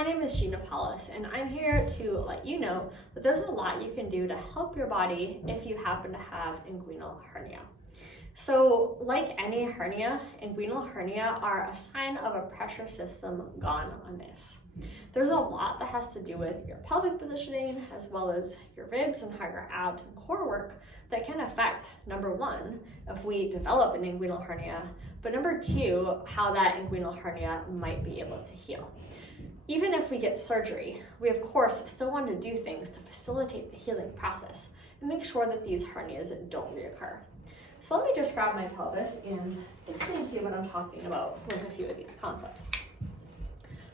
My name is Gina Paulus, and I'm here to let you know that there's a lot you can do to help your body if you happen to have inguinal hernia. So, like any hernia, inguinal hernia are a sign of a pressure system gone amiss. There's a lot that has to do with your pelvic positioning, as well as your ribs and how your abs and core work, that can affect, number one, if we develop an inguinal hernia, but number two, how that inguinal hernia might be able to heal. Even if we get surgery, we of course still want to do things to facilitate the healing process and make sure that these hernias don't reoccur. So let me just grab my pelvis and explain to you what I'm talking about with a few of these concepts.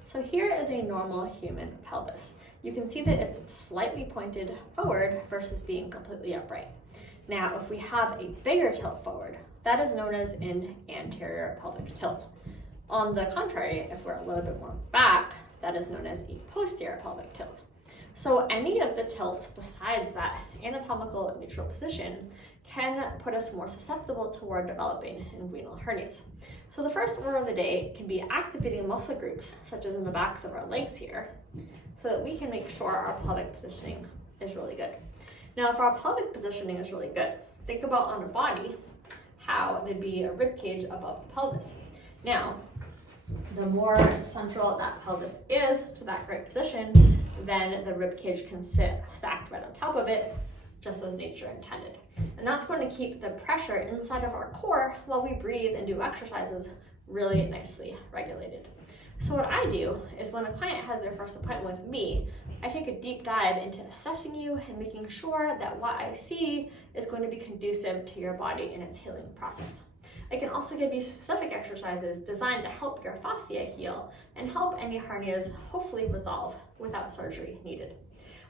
So here is a normal human pelvis. You can see that it's slightly pointed forward versus being completely upright. Now, if we have a bigger tilt forward, that is known as an anterior pelvic tilt. On the contrary, if we're a little bit more back, that is known as a posterior pelvic tilt. So any of the tilts besides that anatomical neutral position can put us more susceptible toward developing inguinal hernias. So the first order of the day can be activating muscle groups, such as in the backs of our legs here, so that we can make sure our pelvic positioning is really good. Now, if our pelvic positioning is really good, think about on a body how there'd be a rib cage above the pelvis. Now, the more central that pelvis is to that great position, then the rib cage can sit stacked right on top of it, just as nature intended. And that's going to keep the pressure inside of our core while we breathe and do exercises really nicely regulated. So what I do is when a client has their first appointment with me, I take a deep dive into assessing you and making sure that what I see is going to be conducive to your body in its healing process. I can also give you specific exercises designed to help your fascia heal and help any hernias hopefully resolve without surgery needed.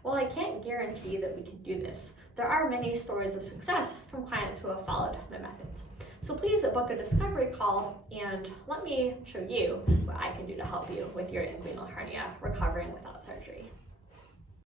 While I can't guarantee that we can do this, there are many stories of success from clients who have followed my methods. So please book a discovery call and let me show you what I can do to help you with your inguinal hernia recovering without surgery.